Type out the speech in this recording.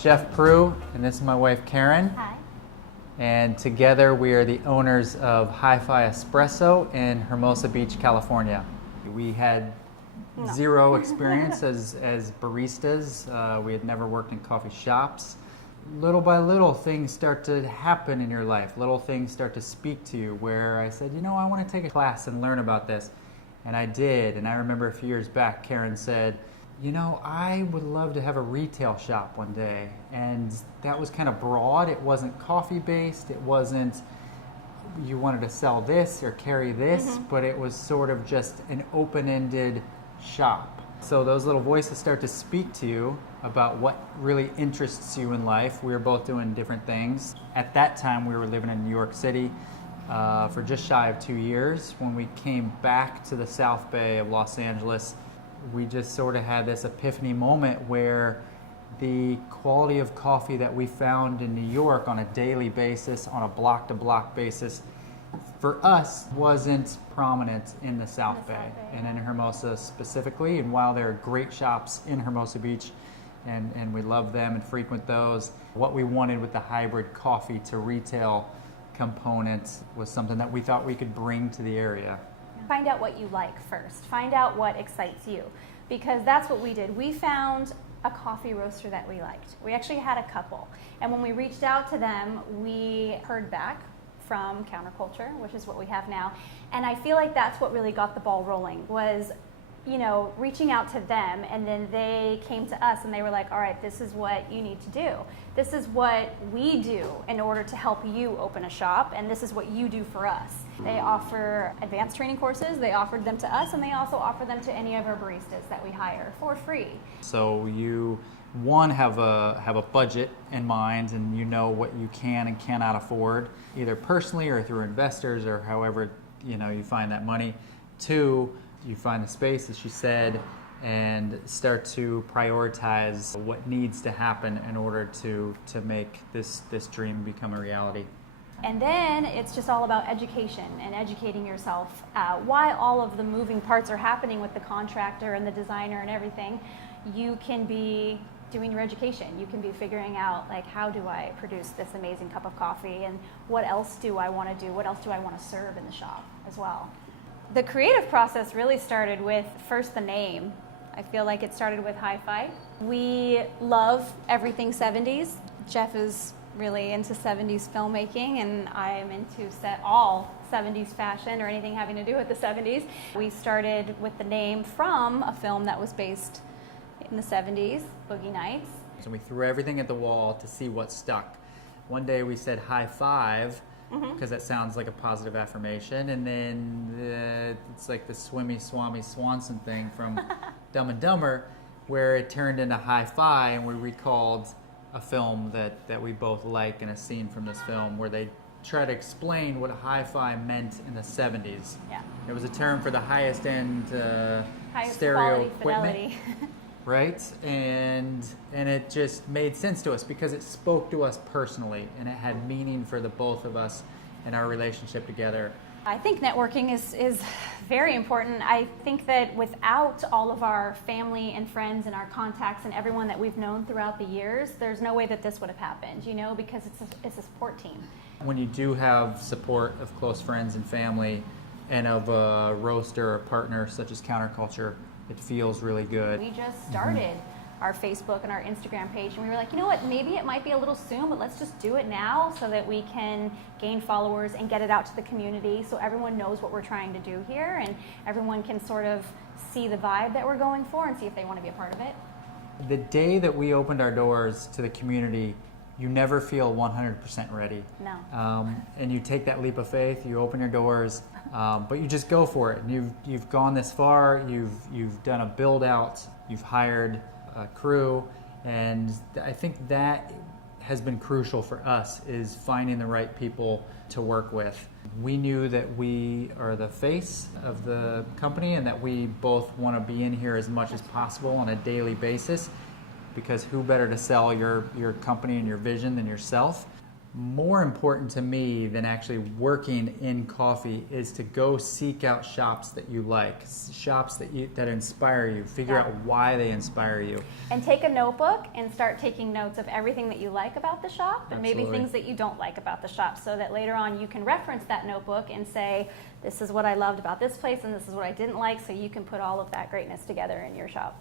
Jeff Prugh, and this is my wife Karen. Hi. And together we are the owners of Hi-Fi Espresso in Hermosa Beach, California. We had zero experience as baristas. We had never worked in coffee shops. Little by little, things start to happen in your life. Little things start to speak to you where I said, you know, I want to take a class and learn about this. And I did. And I remember a few years back, Karen said, you know, I would love to have a retail shop one day. And that was kind of broad. It wasn't coffee-based. It wasn't you wanted to sell this or carry this, but it was sort of just an open-ended shop. So those little voices start to speak to you about what really interests you in life. We were both doing different things. At that time, we were living in New York City for just shy of 2 years. When we came back to the South Bay of Los Angeles, we just sort of had this epiphany moment where the quality of coffee that we found in New York on a daily basis, on a block-to-block basis, for us wasn't prominent in the South Bay and in Hermosa specifically. And while there are great shops in Hermosa Beach, and we love them and frequent those, what we wanted with the hybrid coffee to retail component was something that we thought we could bring to the area. Find out what you like first. Find out what excites you, because that's what we did. We found a coffee roaster that we liked. We actually had a couple, and when we reached out to them, we heard back from Counterculture, which is what we have now. And I feel like that's what really got the ball rolling, was, you know, reaching out to them, and then they came to us and they were like, all right, this is what you need to do. This is what we do in order to help you open a shop, and this is what you do for us. They offer advanced training courses. They offered them to us, and they also offer them to any of our baristas that we hire for free. So you, one, have a budget in mind, and you know what you can and cannot afford, either personally or through investors or however, you know, you find that money. Two, you find the space, as she said, and start to prioritize what needs to happen in order to make this dream become a reality. And then it's just all about education and educating yourself. While all of the moving parts are happening with the contractor and the designer and everything, you can be doing your education. You can be figuring out, like, how do I produce this amazing cup of coffee, and what else do I want to do? What else do I want to serve in the shop as well? The creative process really started with first the name. I feel like it started with Hi-Fi. We love everything 70s. Jeff is really into 70s filmmaking, and I am into all 70s fashion or anything having to do with the 70s. We started with the name from a film that was based in the 70s, Boogie Nights. So we threw everything at the wall to see what stuck. One day we said high five, because that sounds like a positive affirmation, and then it's like the Swimmy Swami Swanson thing from Dumb and Dumber, where it turned into Hi-Fi, and we recalled a film that we both like, and a scene from this film where they try to explain what Hi-Fi meant in the 70s. Yeah. It was a term for the highest end Highest stereo equipment. fidelity. Right? And it just made sense to us because it spoke to us personally, and it had meaning for the both of us and our relationship together. I think networking is very important. I think that without all of our family and friends and our contacts and everyone that we've known throughout the years, there's no way that this would have happened, you know, because it's a support team. When you do have support of close friends and family and of a roaster or partner such as Counterculture, it feels really good. We just started our Facebook and our Instagram page, and we were like, you know what, maybe it might be a little soon, but let's just do it now so that we can gain followers and get it out to the community so everyone knows what we're trying to do here, and everyone can sort of see the vibe that we're going for and see if they want to be a part of it. The day that we opened our doors to the community, you never feel 100% ready. No. And you take that leap of faith, you open your doors, but you just go for it. And you've gone this far, you've done a build out, you've hired a crew, and I think that has been crucial for us, is finding the right people to work with. We knew that we are the face of the company and that we both want to be in here as much as possible on a daily basis, because who better to sell your company and your vision than yourself? more important to me than actually working in coffee is to go seek out shops that you like, shops that inspire you, figure Yeah. out why they inspire you. And take a notebook and start taking notes of everything that you like about the shop and maybe Absolutely. things that you don't like about the shop, so that later on you can reference that notebook and say, this is what I loved about this place and this is what I didn't like, so you can put all of that greatness together in your shop.